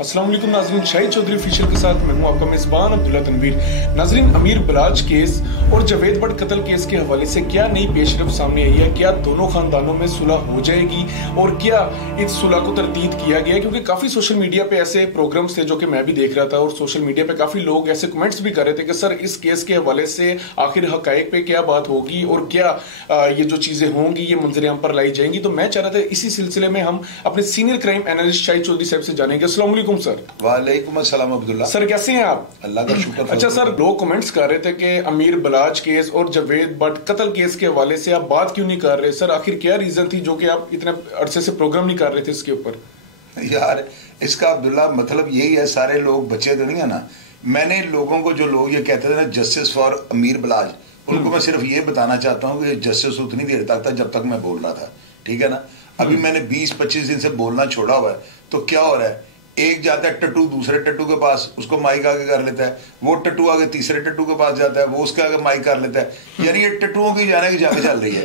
अस्सलाम वालेकुम नाज़रीन, शाहिद चौधरी ऑफिशियल के साथ मैं हूं आपका मेजबान अब्दुल्ला तनवीर। नाज़रीन, अमीर बलाच केस और जावेद भट्ट कत्ल केस के हवाले से क्या नई पेशरफ सामने आई है? क्या दोनों खानदानों में सुलह हो जाएगी और क्या इस सुलह को तरदीद किया गया? क्योंकि काफी सोशल मीडिया पे ऐसे प्रोग्राम्स थे जो कि मैं भी देख रहा था और सोशल मीडिया पे काफी लोग ऐसे कमेंट्स भी कर रहे थे कि सर इस केस के हवाले से आखिर हकायक पे क्या बात होगी और क्या ये जो चीजें होंगी ये मंजर-ए-आम पर लाई जाएंगी। तो मैं चाह रहा था इसी सिलसिले में हम अपने senior crime analyst Shahid Chaudhry साहब से जानेंगे। अस्सलाम वालेकुम सर। वालेकुम अस्सलाम अब्दुल्ला। सर कैसे हैं आप? अल्लाह का शुक्र। अच्छा सर, लोग कमेंट्स कर रहे थे कि अमीर बलाच केस और जावेद भट्ट कत्ल केस के हवाले से आप बात क्यों नहीं कर रहे? सर आखिर क्या रीजन थी जो कि आप इतने अरसे से प्रोग्राम नहीं कर रहे थे इसके ऊपर? यार इसका अब्दुल्ला मतलब यही है, सारे लोग बच्चे तो नहीं है ना। मैंने लोगों को, जो लोग ये कहते थे ना जस्टिस फॉर अमीर बलाच, उनको मैं सिर्फ ये बताना चाहता हूँ कि जस्टिस उतनी देर तक था जब तक मैं बोल रहा था, ठीक है ना। अभी मैंने 20-25 दिन से बोलना छोड़ा हुआ है, तो क्या हो रहा है, एक जाता है टट्टू दूसरे टट्टू के पास, उसको माइक आगे कर लेता है, वो टट्टू आगे तीसरे टट्टू के पास जाता है, वो उसके आगे माइक कर लेता है। यानी ये टट्टुओं की जाने की जंग चल रही है।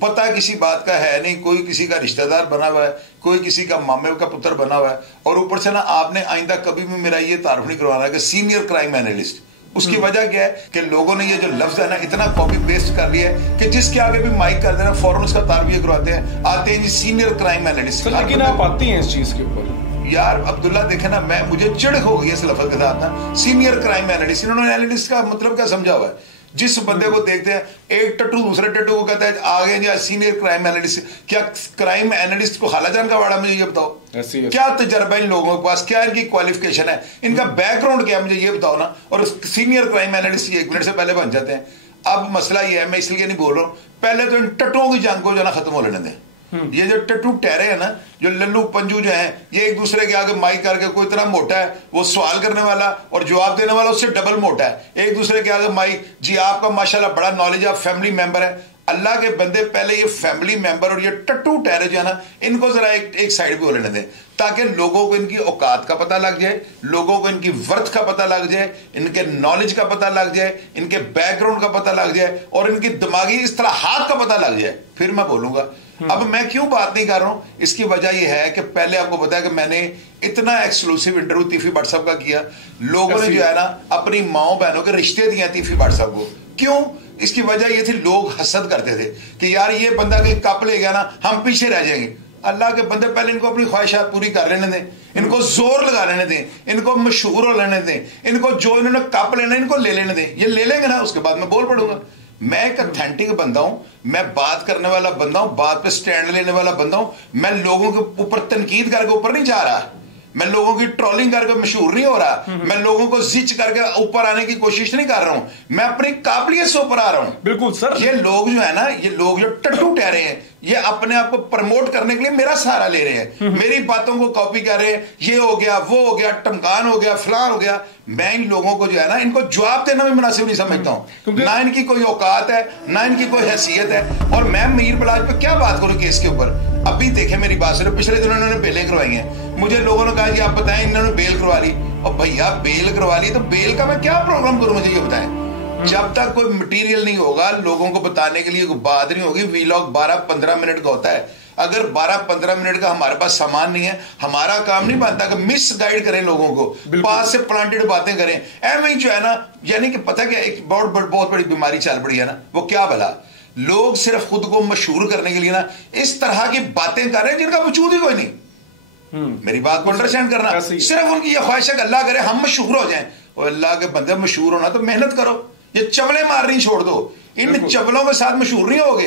पता किसी बात का है नहीं, कोई किसी का रिश्तेदार बना हुआ है, कोई किसी का मामे का पुत्र बना हुआ है। और ऊपर से ना आपने आइंदा कभी भी मेरा ये तारुफ नहीं करवाना कि सीनियर क्राइम एनालिस्ट। उसकी वजह क्या है कि लोगों ने ये जो लफ्ज है ना इतना कॉपी पेस्ट कर लिया है कि जिसके आगे भी माइक कर देना फौरन उसका तारुफ ये करवाते हैं, आते हैं जी सीनियर क्राइम एनालिस्ट। लेकिन आप आते हैं इस चीज के ऊपर? यार अब्दुल्ला देखे ना, मुझे चिढ़ हो गई इस लफ्ज के साथ ना, सीनियर क्राइम एनालिस्ट। इन्होंने एनालिस्ट का मतलब क्या समझा हुआ है? जिस बंदे को देखते हैं एक टट्टू दूसरे टट्टू को कहता है आगे जी सीनियर क्राइम एनालिस्ट। क्या क्राइम एनालिस्ट को खालाजान का वाड़ा? मुझे ये बताओ, क्या तजर्बा इन लोगों के पास, क्या इनकी क्वालिफिकेशन है, इनका बैकग्राउंड क्या है, मुझे ये बताओ ना। और सीनियर क्राइम एनालिस्ट 1 मिनट से पहले बन जाते हैं। अब मसला ये है, मैं इसलिए नहीं बोल रहा हूं, पहले तो इन टट्टुओं की जंग को जो ना खत्म हो लेने दें। ये जो टट्टू टहरे हैं ना, जो लल्लू पंजू जो हैं, ये एक दूसरे के आगे माइक करके, कोई इतना मोटा है वो सवाल करने वाला और जवाब देने वाला उससे डबल मोटा है, एक दूसरे के आगे माइक, जी आपका माशाल्लाह बड़ा नॉलेज, आप फैमिली मेंबर है। अल्लाह के बंदे पहले ये फैमिली मेंबर और ये टट्टू टहरे जो है ना, इनको जरा एक साइड पे हो लेने दें, ताकि लोगों को इनकी औकात का पता लग जाए, लोगों को इनकी वर्थ का पता लग जाए, इनके नॉलेज का पता लग जाए, इनके बैकग्राउंड का पता लग जाए और इनकी दिमागी इस्तिलाहात का पता लग जाए, फिर मैं बोलूंगा। अब मैं क्यों बात नहीं कर रहा हूं, इसकी वजह यह है कि पहले आपको बताया कि मैंने इतना एक्सक्लूसिव इंटरव्यू तीफी भट्ट साहब का किया, लोगों ने जो है ना अपनी माओ बहनों के रिश्ते दिए तीफी भट्ट साहब को। क्यों? इसकी वजह यह थी, लोग हसद करते थे कि यार ये बंदा कहीं कप ले गया ना, हम पीछे रह जाएंगे। अल्लाह के बंदे पहले इनको अपनी ख्वाहिशात पूरी कर लेने दें, इनको जोर लगा लेने दें, इनको मशहूर हो लेने दें, इनको जो इन्होंने कप लेना इनको ले लेने दें। ये ले लेंगे ना, उसके बाद मैं बोल पड़ूंगा। मैं एक ऑथेंटिक बंदा हूं, मैं बात करने वाला बंदा हूं, बात पे स्टैंड लेने वाला बंदा हूं। मैं लोगों के ऊपर तनकीद करके ऊपर नहीं जा रहा, मैं लोगों की ट्रोलिंग करके मशहूर नहीं हो रहा, मैं लोगों को जिच करके ऊपर आने की कोशिश नहीं कर रहा हूं, मैं अपनी काबिलियत से ऊपर आ रहा हूं। बिल्कुल सर। ये लोग जो है ना, ये लोग जो टट्टू टह रहे हैं, ये अपने आप को प्रमोट करने के लिए मेरा सहारा ले रहे हैं, मेरी बातों को कॉपी कर रहे हैं, ये हो गया, वो हो गया, टमकान हो गया, फलान हो गया। मैं इन लोगों को जो है ना, इनको जवाब देना भी मुनासिब नहीं समझता हूं, ना इनकी कोई औकात है, ना इनकी कोई हैसियत है। और मैं अमीर बलाच पे क्या बात करूं केस के ऊपर? अभी देखे मेरी बात सुनो, पिछले दिनों इन्होंने बेलें करवाई हैं, मुझे लोगों ने कहा जी आप बताएं, इन्होंने बेल करवा ली। और भैया बेल करवा ली तो बेल का मैं क्या प्रोग्राम करूं, मुझे ये बताएं। जब तक कोई मटेरियल नहीं होगा, लोगों को बताने के लिए कोई बात नहीं होगी। वीलॉग 12-15 मिनट का होता है, अगर 12-15 मिनट का हमारे पास सामान नहीं है, हमारा काम नहीं बनता कि मिस गाइड करें लोगों को, पास से प्लांटेड बातें करें। एवं जो है ना, यानी कि पता क्या, एक बहुत बड़ी बीमारी चल पड़ी है ना, वो क्या भला, लोग सिर्फ खुद को मशहूर करने के लिए ना इस तरह की बातें कर रहे हैं जिनका वजूद ही कोई नहीं। मेरी बात को अंडरस्टैंड करना, सिर्फ उनकी यह ख्वाहिश है कि अल्लाह करे हम मशहूर हो जाएं। और अल्लाह के बंदे मशहूर होना तो मेहनत करो, ये चवले मारनी छोड़ दो, इन चवलों के साथ मशहूर नहीं होगे।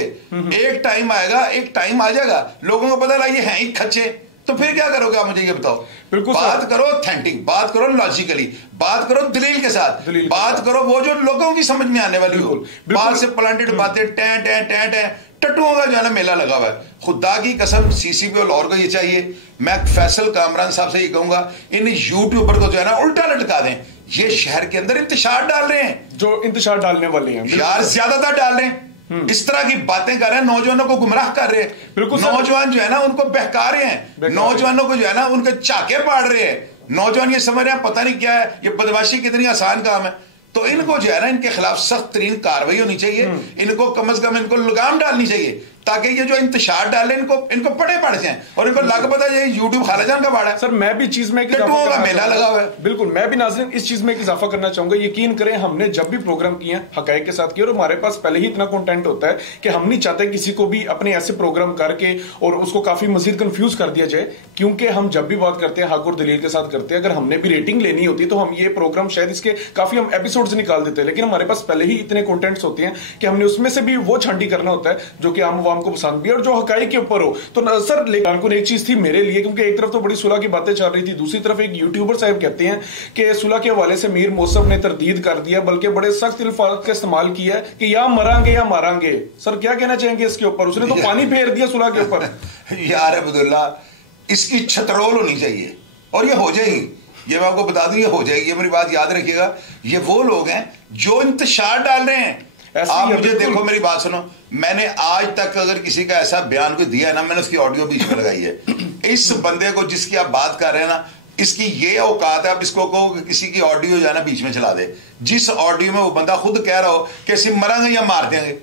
एक टाइम आएगा, एक टाइम आ जाएगा, लोगों को पता लगा ये हैं ही खच्चे, तो फिर क्या करोगे आप, मुझे ये बताओ। बात करो ऑथेंटिक, बात करो लॉजिकली, बात करो दलील के साथ, बात करो वो जो लोगों की समझ में आने वाली हो। बात से प्लांटेड बातें टैं टैं टैं टैं, टट्टुओं का जो है ना मेला लगा हुआ है। खुदा की कसम सीसीपी और लाहौर को ये चाहिए, मैं फैसल कामरान साहब से ये कहूंगा, इन यूट्यूबर को जो है ना उल्टा लटका दें। ये शहर के अंदर इंतशार डाल रहे हैं, जो इंतशार डालने वाले हैं यार ज्यादातर डाल रहे हैं। इस तरह की बातें कर रहे हैं, नौजवानों को गुमराह कर रहे हैं। बिल्कुल, नौजवान जो है ना उनको बहका रहे हैं, नौजवानों को जो है ना उनके चाके पाड़ रहे हैं। नौजवान ये समझ रहे हैं पता नहीं क्या है, ये बदमाशी कितनी आसान काम है। तो इनको जो है ना इनके खिलाफ सख्त तरीन कार्रवाई होनी चाहिए। इनको कम से कम इनको लगाम डालनी चाहिए ताकि ये जो इंतशार डाले इनको पड़े पड़ जाएं और इनको लग पता ये यूट्यूब खालिजान का बाड़ा है। सर मैं भी चीज में का मेला लगा हुआ है। बिल्कुल, मैं भी नाज़रीन इस चीज में इजाफा करना चाहूंगा। यकीन करें, हमने जब भी प्रोग्राम किए हैं हकायक के साथ किए, और हमारे पास पहले ही इतना कंटेंट होता है कि हम नहीं चाहते किसी को भी अपने ऐसे प्रोग्राम करके और उसको काफी मजीद कंफ्यूज कर दिया जाए, क्योंकि हम जब भी बात करते हैं हक और दलील के साथ करते हैं। अगर हमने भी रेटिंग लेनी होती तो हम ये प्रोग्राम शायद इसके काफी हम एपिसोड्स निकाल देते हैं, लेकिन हमारे पास पहले ही इतने कंटेंट्स होते हैं कि हमने उसमें से भी वो छांटी करना होता है जो कि आम आवाम को पसंद भी है और जो हकाई के ऊपर हो। तो सर लेकिन एक चीज थी मेरे लिए, क्योंकि एक तरफ तो बड़ी सुलह की बातें चल रही थी, दूसरी तरफ एक यूट्यूबर साहब कहते हैं कि सुलह के हवाले से मीर मौसम ने तरदीद कर दिया, बल्कि बड़े सख्त अल्फाज का इस्तेमाल किया है कि या मरांगे या मारांगे। सर क्या कहना चाहेंगे इसके ऊपर? उसने तो पानी फेर दिया सुलह के ऊपर। यार अब्दुल्ला, इसकी छतड़ोल होनी चाहिए और ये हो जाएगी। ये मैं आपको बता दूं, ये हो जाएगी। ये मेरी बात याद रखिएगा। ये वो लोग हैं जो इंतशार डाल रहे हैं। आप मुझे देखो, मेरी बात सुनो, मैंने आज तक अगर किसी का ऐसा बयान कोई दिया है ना, मैंने उसकी ऑडियो बीच में लगाई है। इस बंदे को जिसकी आप बात कर रहे हैं ना, इसकी ये औकात है, आप इसको कहो कि किसी की ऑडियो जो है ना बीच में चला दे, जिस ऑडियो में वो बंदा खुद कह रहा हो कि ऐसे मरांगे या मार देंगे।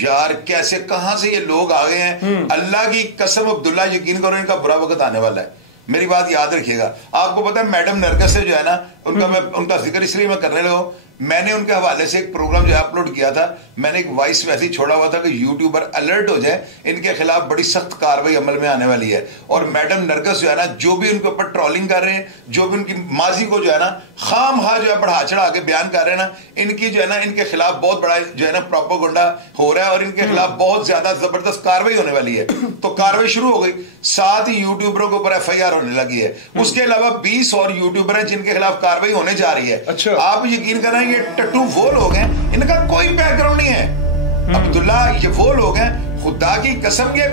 यार कैसे, कहां से ये लोग आ गए हैं? अल्लाह की कसम अब्दुल्ला, यकीन करो इनका बुरा वक्त आने वाला है। मेरी बात याद रखिएगा। आपको पता है मैडम नरगिस से जो है ना, उनका जिक्र इसलिए मैं करने लगा, मैंने उनके हवाले से एक प्रोग्राम जो अपलोड किया था। मैंने एक वॉइस वैसे ही छोड़ा हुआ था कि यूट्यूबर अलर्ट हो जाए, इनके खिलाफ बड़ी सख्त कार्रवाई अमल में आने वाली है। और मैडम नरगिस जो है ना, जो भी उनके ऊपर ट्रोलिंग कर रहे हैं, जो भी उनकी माजी को जो है ना खाम खा जो है बढ़ा चढ़ा के बयान कर रहे हैं ना, इनकी जो है ना इनके खिलाफ बहुत बड़ा जो है ना प्रोपेगेंडा हो रहा है और इनके खिलाफ बहुत ज्यादा जबरदस्त कार्रवाई होने वाली है। तो कार्रवाई शुरू हो गई, साथ ही यूट्यूबरों के ऊपर FIR होने लगी है। उसके अलावा 20 और यूट्यूबर हैं जिनके खिलाफ कार्रवाई होने जा रही है। अच्छा। आप यकीन करें, ये टट्टू वो लोग हैं, इनका कोई बैकग्राउंड नहीं है। अब्दुल्ला, ये वो लोग हैं, खुदा की कसम, ये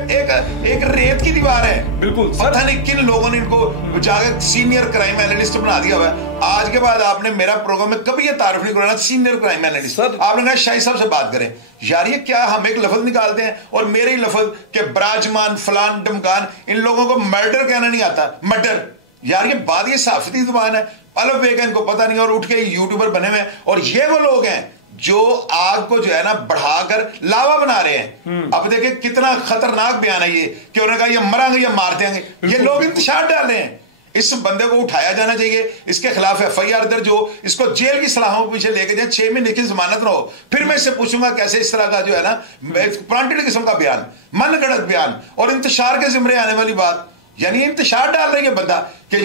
एक रेत की दीवार है। बिल्कुल, पता नहीं किन लोगों ने इनको जाकर सीनियर क्राइम एनालिस्ट बना दिया हुआ है। आज के बाद आपने मेरा प्रोग्राम में कभी ये तारीफ नहीं करना सीनियर क्राइम एनालिस्ट। आपने कहा शाही साहब से बात करें। यार ये क्या, हम एक लफ्ज निकालते हैं और मेरे ही लफ्ज के बराजमान फलान डमकान, इन लोगों को मर्डर कहना नहीं आता। मर्डर, यार ये बात, ये साफती जुबान है, अलग वे का इनको पता नहीं, और उठ के यूट्यूबर बने हुए हैं। और ये वो लोग हैं जो आग को जो है ना बढ़ाकर लावा बना रहे हैं। अब देखिए कितना खतरनाक बयान है ये कि उन्होंने कहा ये मरांगे या मार देंगे। ये लोग इंतशार डाल रहे हैं। इस बंदे को उठाया जाना चाहिए, इसके खिलाफ FIR दर्ज हो, इसको जेल की सलाहों के पीछे लेके जाए, 6 महीने की जमानत ना हो। फिर मैं इससे पूछूंगा कैसे इस तरह का जो है ना प्लांटेड किस्म का बयान, मन गढ़ंत बयान और इंतशार के जिम्मे आने वाली बात, यानी इंतशार डाल रही है बंदा कि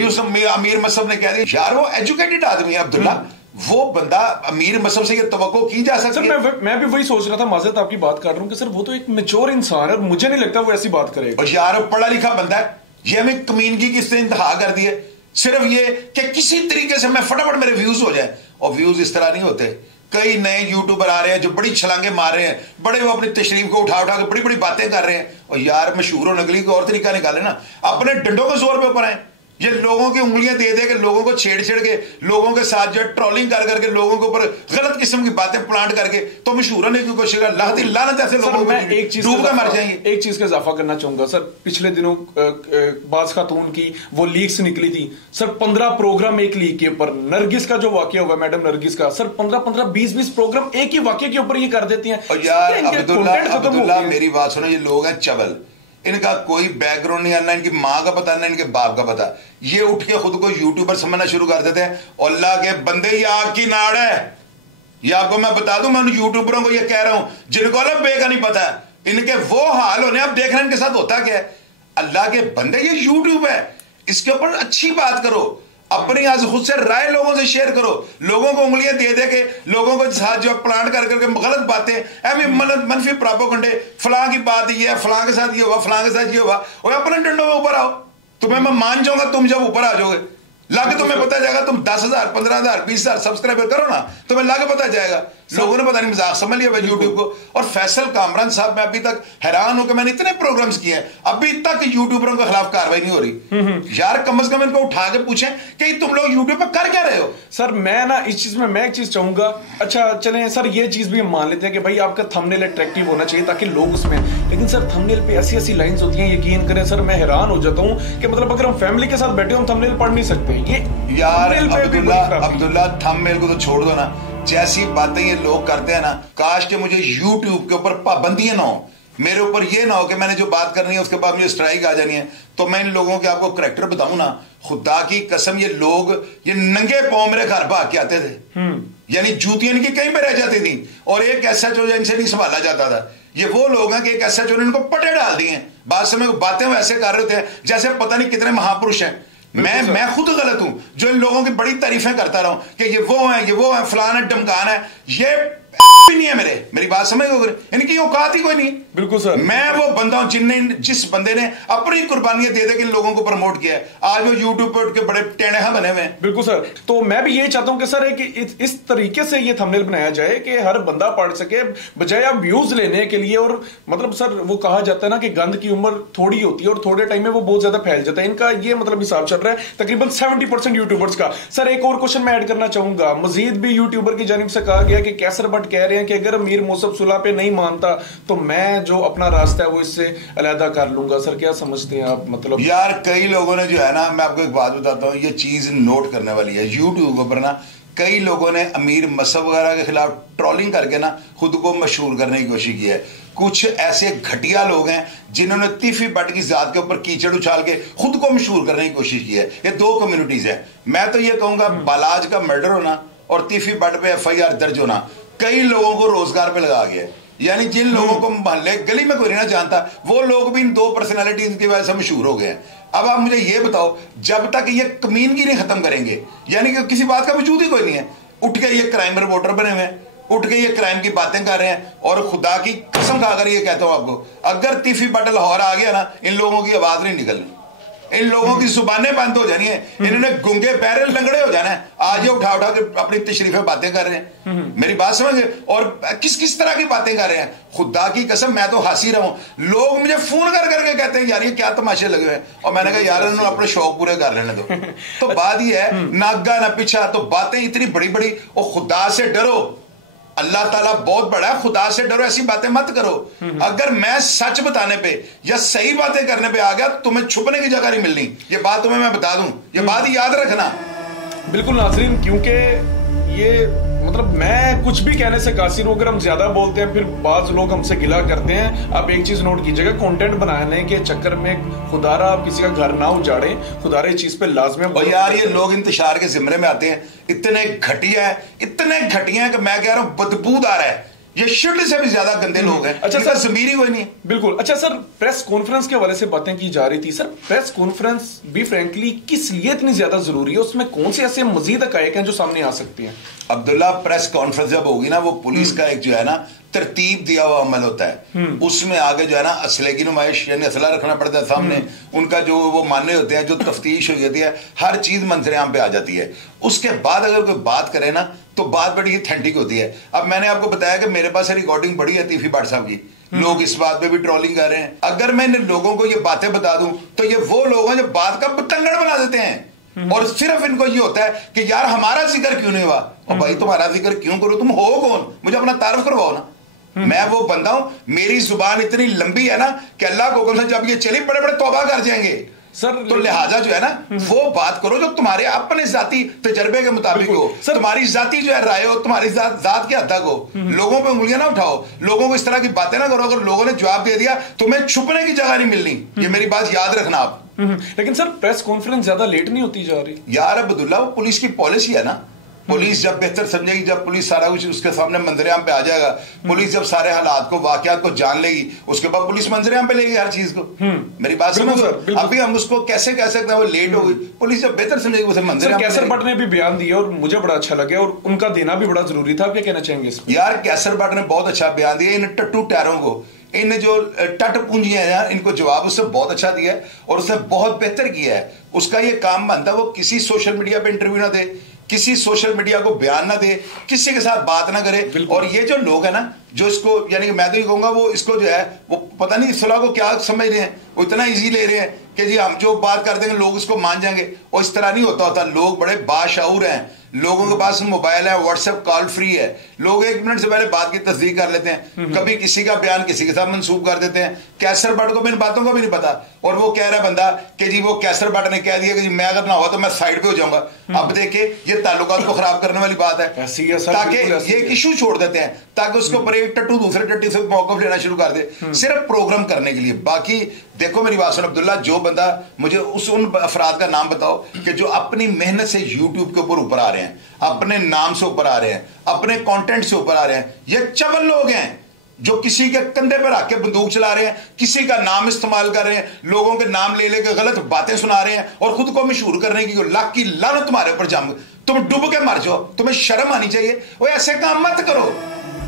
अमीर मसहब ने कह दिया। यार वो एजुकेटेड आदमी है अब्दुल्ला, वो बंदा अमीर मसहब से ये तवक्को की जा सकती है। मैं भी वही सोच रहा था, माज़रत आपकी बात कर रहा हूं कि सर वो तो एक मैच्योर इंसान है और मुझे नहीं लगता वो ऐसी बात करेगा। और यार पढ़ा लिखा बंदा है, ये हमें कमीनगी की इंतहा कर दी है। सिर्फ ये कि किसी तरीके से मैं फटाफट मेरे व्यूज हो जाए, और व्यूज इस तरह नहीं होते। कई नए यूट्यूबर आ रहे हैं जो बड़ी छलांगे मार रहे हैं, बड़े वो अपनी तशरीफ को उठा उठा के बड़ी बड़ी बातें कर रहे हैं। और यार मशहूर होने के लिए कोई और तरीका निकाले ना, अपने डंडों के जोर पे ऊपर आए। ये लोगों की उंगलियां दे दे के, लोगों को छेड़ छेड़ के, लोगों के साथ जो ट्रोलिंग कर करके, लोगों के ऊपर गलत किस्म की बातें प्लांट करके तो मशहूर होने की कोशिश कर, लानत ऐसे लोगों को एक चीज डूब कर मर जाएंगे। एक चीज का इजाफा करना चाहूंगा सर, पिछले दिनों बाज खातून की वो लीक्स निकली थी सर, 15 प्रोग्राम एक लीक के ऊपर। नरगिस का जो वाकया हुआ, मैडम नरगिस का, सर 15-15, 20-20 प्रोग्राम एक ही वाकये के ऊपर ये कर देती हैं। और यार अब्दुल्ला मेरी बात सुनो, ये लोग हैं चवल, इनका कोई बैकग्राउंड नहीं है, ना इनकी माँ का पता, ना इनके बाप का पता। ये उठ के खुद को यूट्यूबर समझना शुरू कर देते हैं। अल्लाह के बंदे, ये आग की नाड़ है। ये आपको मैं बता दूं, मैं उन यूट्यूबरों को ये कह रहा हूं जिनको अलग बे का नहीं पता है, इनके वो हाल होने। अब देख रहे हैं इनके साथ होता क्या है। अल्लाह के बंदे, ये यूट्यूब है, इसके ऊपर अच्छी बात करो, अपनी आज खुद से राय लोगों से शेयर करो। लोगों को उंगलियां दे दे के, लोगों को साथ जो प्लांट कर करके गलत बातें, मनफी प्रोपेगेंडे, फलां की बात ये है, फलां के साथ ये हुआ, फलां के साथ ये हुआ। और अपने डंडों में ऊपर आओ, तुम्हें मैं मान जाऊंगा तुम जब ऊपर आ जाओगे, लाके तुम्हें पता जाएगा। तुम 10,000, 15,000, 20,000 सब्सक्राइबर करो ना, तुम्हें लाके पता जाएगा। लोगों ने पता नहीं मजाक समझ लिया यूट्यूब को। और फैसल कामरान साहब, मैं अभी तक हैरान हूं कि मैंने इतने प्रोग्राम्स किए हैं, अभी तक यूट्यूबरों के खिलाफ कार्रवाई नहीं हो रही। यार कम से कम इनको उठा के पूछें कि तुम लोग यूट्यूब पर कर क्या रहे हो। सर मैं ना इस चीज में मैं एक चीज चाहूंगा, अच्छा चलें सर ये चीज भी हम मान लेते हैं कि भाई आपका थंबनेल अट्रैक्टिव होना चाहिए ताकि लोग उसमें, लेकिन सर थंबनेल पे ऐसी ऐसी लाइंस होती हैं, यकीन करें सर मैं हैरान हो जाता हूं कि मतलब अगर हम फैमिली के साथ बैठे हो हम थंबनेल पढ़ नहीं सकते। ये यार अब्दुल्ला थंबनेल को तो छोड़ दो ना, जैसी बातें ये लोग करते हैं ना, काश के मुझे YouTube के ऊपर पाबंदियां ना हो, मेरे ऊपर ये ना हो कि मैंने जो बात करनी है उसके बाद मुझे स्ट्राइक आ जानी है। तो मैं इन लोगों के आपको करैक्टर बताऊं ना, खुदा की कसम ये लोग ये नंगे पांव मेरे घर भाग के आते थे, यानी जूतियां इनकी कहीं पे रह जाती थी और एक ऐसा जो इनसे नहीं संभाला जाता था। ये वो लोग हैं कि एक ऐसा जो इनको पटे डाल दिए हैं, बात समय बातें वैसे कर रहे थे जैसे पता नहीं कितने महापुरुष हैं। मैं खुद गलत हूं जो इन लोगों की बड़ी तारीफें करता रहा हूं कि ये वो है फलान है ढमकान है, ये भी नहीं है मेरी बात समझ गए, इनकी औकात ही कोई नहीं। बिल्कुल सर, मैं वो बंदा हूं जिस बंदे ने अपनी कुर्बानियां दे के इन लोगों को प्रमोट किया है, आज वो यूट्यूब पर उठ के बड़े टेढ़े बने हुए हैं। बिल्कुल सर, तो मैं भी यही चाहता हूं कि सर इस तरीके से ये थंबनेल बनाया जाए कि हर बंदा पढ़ सके, बजाय आप व्यूज लेने के लिए। और मतलब सर वो कहा जाता है ना कि गंद की उम्र थोड़ी होती है और थोड़े टाइम में वो बहुत ज्यादा फैल जाता है। इनका ये मतलब हिसाब चल रहा है तकरीबन 70% यूट्यूबर्स का। सर एक और क्वेश्चन मैं ऐड करना चाहूंगा, मजीद भी यूट्यूबर की जानिब से कहा गया कि कैसर बट कह रहे हैं कि अगर मीर मौसफ सुलह पे नहीं मानता तो मैं जो अपना रास्ता है वो इससे अलहदा कर लूंगा। सर क्या समझते हैं आप? मतलब यार कई लोगों ने जो है ना, मैं आपको एक बात बताता हूं, ये चीज नोट करने वाली है। यूट्यूब पर ना कई लोगों ने अमीर मसहब वगैरह के खिलाफ ट्रोलिंग करके ना खुद को मशहूर करने की कोशिश की है। कुछ ऐसे घटिया लोग हैं जिन्होंने तीफी बट की जात के ऊपर कीचड़ उछाल के खुद को मशहूर करने की कोशिश की है। ये दो कम्युनिटीज है। मैं तो ये कहूंगा बालाज का मर्डर होना और तीफी बट पे FIR दर्ज होना कई लोगों को रोजगार पे लगा गया, यानी जिन लोगों को मोहल्ले गली में कोई नहीं जानता वो लोग भी इन दो पर्सनालिटीज की वजह से मशहूर हो गए हैं। अब आप मुझे ये बताओ, जब तक ये कमीनगी नहीं खत्म करेंगे, यानी कि किसी बात का वजूद ही कोई नहीं है, उठ के ये क्राइम रिपोर्टर बने हुए हैं, उठ के ये क्राइम की बातें कर रहे हैं। और खुदा की कसम खाकर ये कहता हूं आपको, अगर तीफी बट लाहौर आ गया ना, इन लोगों की आवाज नहीं निकलनी, इन लोगों की जुबानें बंद हो जानी है, इन्होंने गुंगे पैरे लंगड़े हो जाना है। आज ये उठा के अपनी तशरीफे बातें कर रहे हैं, मेरी बात समझ। और किस किस तरह की बातें कर रहे हैं, खुदा की कसम मैं तो हंसी रहा हूं। लोग मुझे फोन कर करके कहते हैं यार ये क्या तमाशे लगे हुए हैं, और मैंने कहा यार इन्होंने अपने शौक पूरे कर लेने दो। तो बात ये है नागा ना पीछा, तो बातें इतनी बड़ी बड़ी, और खुदा से डरो, अल्लाह ताला बहुत बड़ा है, खुदा से डरो, ऐसी बातें मत करो। अगर मैं सच बताने पे या सही बातें करने पे आ गया तुम्हें छुपने की जगह नहीं मिलनी, ये बात तुम्हें मैं बता दूं, ये बात याद रखना। बिल्कुल नाज़रीन, क्योंकि ये मतलब मैं कुछ भी कहने से कासिर हूं, अगर हम ज्यादा बोलते हैं फिर बाज लोग हमसे गिला करते हैं। आप एक चीज नोट कीजिएगा, कंटेंट बनाने के चक्कर में खुदारा आप किसी का घर ना उजाड़े, खुदारा इस चीज पे लाजमी। और यार ये लोग इंतशार के जिम्मे में आते हैं, इतने घटिया है कि मैं कह रहा हूं बदबूदार है, ये शिट से भी ज्यादा गंदे लोग हैं। अच्छा सर, ज़मीर ही कोई नहीं। बिल्कुल। अच्छा सर, प्रेस कॉन्फ्रेंस के हवाले से बातें की जा रही थी। सर प्रेस कॉन्फ्रेंस भी फ्रेंकली किस लिए इतनी ज्यादा जरूरी है? उसमें कौन से ऐसे मजीद हकायक हैं जो सामने आ सकती हैं? अब्दुल्ला, प्रेस कॉन्फ्रेंस जब होगी ना, वो पुलिस का एक जो है ना तरतीब दिया हुआ अमल होता है, उसमें आगे जो है ना असले की नुमाइश, यानी असला रखना पड़ता है सामने, उनका जो वो मानने होते हैं, जो तफ्तीश हुई होती है, हर चीज मंजरेआम पे आ जाती है। उसके बाद अगर कोई बात करे ना तो बात बड़ी ऑथेंटिक होती है। अब मैंने आपको बताया कि मेरे पास रिकॉर्डिंग बड़ी है तीफी भट्ट साहब की, लोग इस बात पे भी ट्रोलिंग कर रहे हैं। अगर मैं इन लोगों को ये बातें बता दूं तो ये वो लोग हैं जो बात का बतंगड़ बना देते हैं, और सिर्फ इनको ये होता है कि यार हमारा जिक्र क्यों नहीं हुआ। और भाई तुम्हारा जिक्र क्यों करो, तुम हो कौन, मुझे अपना तारुफ करवाओ ना। मैं वो बंदा हूं, मेरी जुबान इतनी लंबी है ना कि अल्लाह को हुक्म से जब ये चली बड़े बड़े तौबा कर जाएंगे सर। तो लिहाजा जो है ना वो बात करो जो तुम्हारे अपने जाती तजर्बे के मुताबिक हो, तुम्हारी जाती जो है राय हो, तुम्हारी जात के हद तक हो। लोगों पे उंगलियां ना उठाओ, लोगों को इस तरह की बातें ना करो। अगर लोगों ने जवाब दे दिया तुम्हें छुपने की जगह नहीं मिलनी, ये मेरी बात याद रखना आप। लेकिन सर प्रेस कॉन्फ्रेंस ज्यादा लेट नहीं होती जा रही? यार अब्दुल्ला, वो पुलिस की पॉलिसी है ना, पुलिस जब बेहतर समझेगी, जब पुलिस सारा कुछ उसके सामने मंजरेआम पे आ जाएगा, पुलिस जब सारे हालात को वाकयात को जान लेगी, उसके बाद पुलिस मंजरेआम पे लेगी हर चीज को। मेरी बात समझो, अभी हम उसको कैसे कह सकते हैं वो लेट हो गई, पुलिस जब बेहतर समझेगी उसे मंजरेआम। कैसर भट्ट ने भी बयान दिया और मुझे बड़ा अच्छा लगा, और उनका देना भी बड़ा जरूरी था। आप क्या कहना चाहेंगे इस पर? यार कैसर भट्ट ने बहुत अच्छा बयान दिया, इन टट्टू टैरों को, इन जो टट पूंजियां हैं यार, इनको जवाब उससे बहुत अच्छा दिया है और उसने बहुत बेहतर किया है। उसका ये काम बनता है वो किसी सोशल मीडिया पे इंटरव्यू ना दे, किसी सोशल मीडिया को बयान ना दे, किसी के साथ बात ना करे। और ये जो लोग है ना, जो इसको यानी कि मैं तो ये कहूंगा वो इसको जो है वो पता नहीं सुलह को क्या समझ रहे हैं, वो इतना इजी ले रहे हैं कि जी हम जो बात कर देंगे लोग इसको मान जाएंगे। और इस तरह नहीं होता। लोग बड़े बाशऊर हैं, लोगों के पास मोबाइल है, व्हाट्सएप कॉल फ्री है, लोग 1 मिनट से पहले बात की तस्दीक कर लेते हैं। कभी किसी का बयान किसी के साथ मंसूब कर देते हैं। कैसर बट को इन बातों का भी नहीं पता, और वो कह रहा है बंदा कि जी वो कैसर बट ने कह दिया कि जी मैं अगर ना हुआ तो मैं साइड पे हो जाऊंगा। अब देखिए ये ताल्लुकात को खराब करने वाली बात है, ताकि ये इशू छोड़ देते हैं, ताकि उसके ऊपर एक टट्टू दूसरे टट्टी से मौकफ लेना शुरू कर दे, सिर्फ प्रोग्राम करने के लिए। बाकी देखो मेरी बात सुन अब्दुल्ला, जो बंदा मुझे उन अफराद का नाम बताओ कि जो अपनी मेहनत से यूट्यूब के ऊपर आ रहे हैं, अपने नाम से ऊपर आ रहे हैं, अपने कंटेंट से ऊपर आ रहे हैं। ये चवल लोग हैं जो किसी के कंधे पर आके बंदूक चला रहे हैं, किसी का नाम इस्तेमाल कर रहे हैं, लोगों के नाम ले लेकर गलत बातें सुना रहे हैं और खुद को मशहूर करने की लाख की लानत तुम्हारे ऊपर जम, तुम डूब के मर जाओ। तुम्हें शर्म आनी चाहिए। वो ऐसे काम मत करो,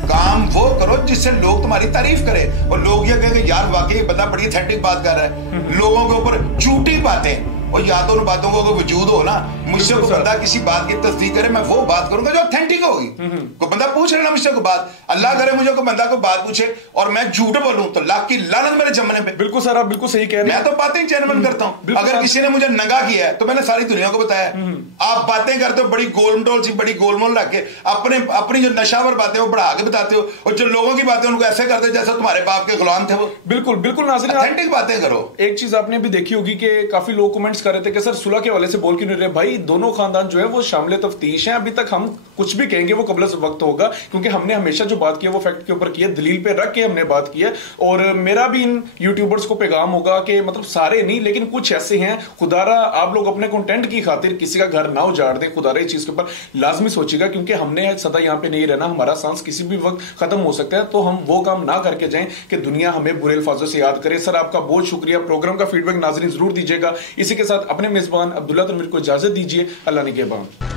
काम वो करो जिससे लोग तुम्हारी तारीफ करें और लोग ये कहेंगे यार वाकई बंदा बड़ी ऑथेंटिक बात कर रहा है। लोगों के ऊपर झूठी बातें, और या तो उन बातों को वजूद हो ना, मुझसे कोई बंदा किसी बात की तस्दीक करे, मैं वो बात करूंगा जो ऑथेंटिक होगी। कोई बंदा पूछ रहा ना मुझसे कोई बात, अल्लाह करे मुझे कोई बंदा कोई बात पूछे और मैं झूठ बोलूं तो लाख की लानत मेरे जमने पे। बिल्कुल सर, आप बिल्कुल सही कह रहे हैं। मैं तो बातें चैनल करता हूं। अगर किसी ने मुझे नंगा किया है तो मैंने सारी दुनिया को बताया। आप बातें करते हो बड़ी गोलमटोल सी, बड़ी गोलमोल रख के, अपनी जो नशावर बातें वो बढ़ा के बताते हो, और जो लोगों की बातें उनको ऐसे करते हो जैसे तुम्हारे बाप के गुलाम थे वो। बिल्कुल बिल्कुल नाज़रीन, ऑथेंटिक बातें करो। एक चीज आपने भी देखी होगी कि काफी लोग कमेंट्स कर रहे थे कि सर सुलह के वाले से बोल क्यों नहीं रहे। भाई दोनों खानदान जो है वो शामिल तफ्तीश हैं। अभी तक हम कुछ भी कहेंगे वो कबल वक्त होगा, क्योंकि हमने हमेशा जो बात की है वो फैक्ट के ऊपर की है, दलील पे रख के हमने बात की है। और मेरा भी इन यूट्यूबर्स को पैगाम होगा कि मतलब सारे नहीं लेकिन कुछ ऐसे हैं, खुदारा आप लोग अपने कंटेंट की खातिर किसी का घर ना उजाड़ दें। खुदारा इस चीज के ऊपर लाजमी सोचिएगा, क्योंकि हमने सदा यहाँ पे नहीं रहना, हमारा सांस किसी भी वक्त खत्म हो सकता है। तो हम वो काम ना करके जाएं कि दुनिया हमें बुरे अल्फाजों से याद करे। सर आपका बहुत शुक्रिया, प्रोग्राम का फीडबैक नाज़रीन जरूर दीजिएगा। इसी के साथ अपने मेजबान अब्दुल्ला तनवीर को इजाजत दीजिए। अल्लाह निगहबान।